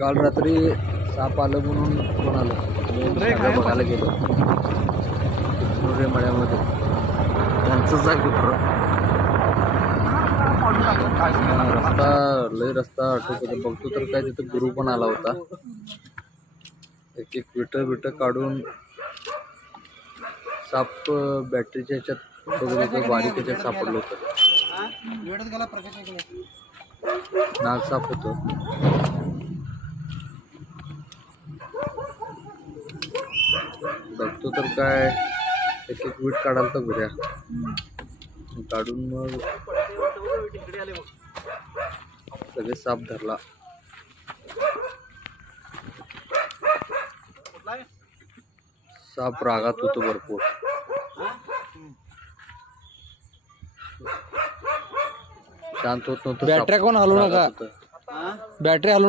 काल रात्री साप आलं म्हणून कोण आलं मी बघायला गेलो मळ्यामध्ये त्यांचंच आहे कुठं रस्ता लय रस्ता आठवत होता बघतो तर काय तिथं गुरु पण आला होता एक एक विट काढून साप बॅटरीच्या ह्याच्यात बारीक ह्याच्यात सापडलं होतं नाग साप होतं बघतो तर काय एक एक वीट काढाल तर घुऱ्या काढून मग सगळे साप धरला साप रागात होतो भरपूर शांत होत नव्हतं बॅटरी कोण हलवू नका बॅटरी हलवू नका